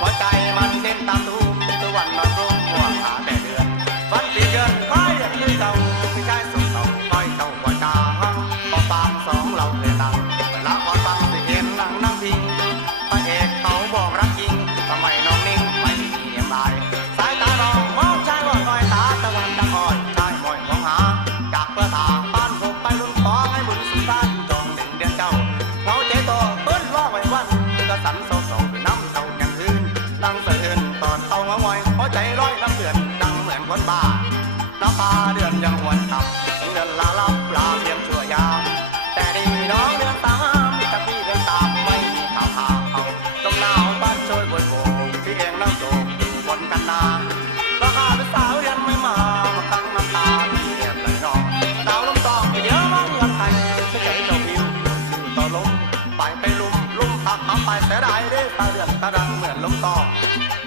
Bye-bye. น้ำตาเดือนยังหวนขับเดือนลาลับลาเพียงชั่วยามแต่ดีน้องเดือนสามจะพี่เดือนสามไม่มีข่าวข่าวเอาลมหนาวบ้านช่วยบนโบกที่เองน้ำโจกอยู่บนกันนาราคาเป็นสาวยังไม่มามาตั้งน้ำตาเรียบเลยน้องดาวลมตอกเดี๋ยวน้องวันไทยไม่ใจเจ้าพิวอยู่ต่อลมไปไปลุมลุมพักมาไปเสียดายเด้ตาเดือนตาดังเหมือนลมตอก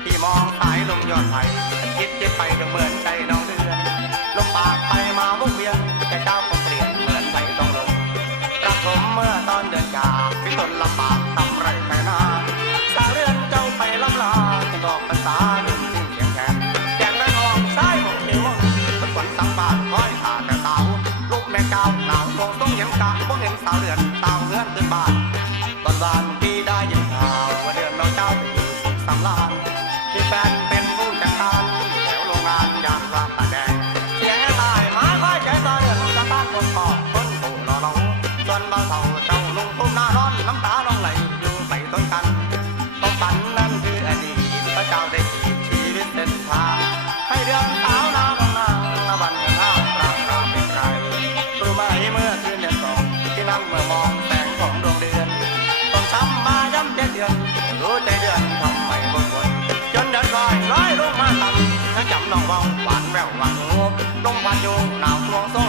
ที่มองสายลมยอดไผ่คิดคิดไปก็เหมือนใจน้อง ลมปากไปมาวงเวียนแต่เจ้าคงเปลี่ยนเหมือนไทยต้องลงประสมเมื่อตอนเดินกาพิจนลำบาก รู้ใจเดือนทำไมบ่นบ่นจนเดืนคอยร้อยลงมาต่ำถ้าจำนองวองหวานแววหวังงบลมพัดโยงหนาวทวงทรง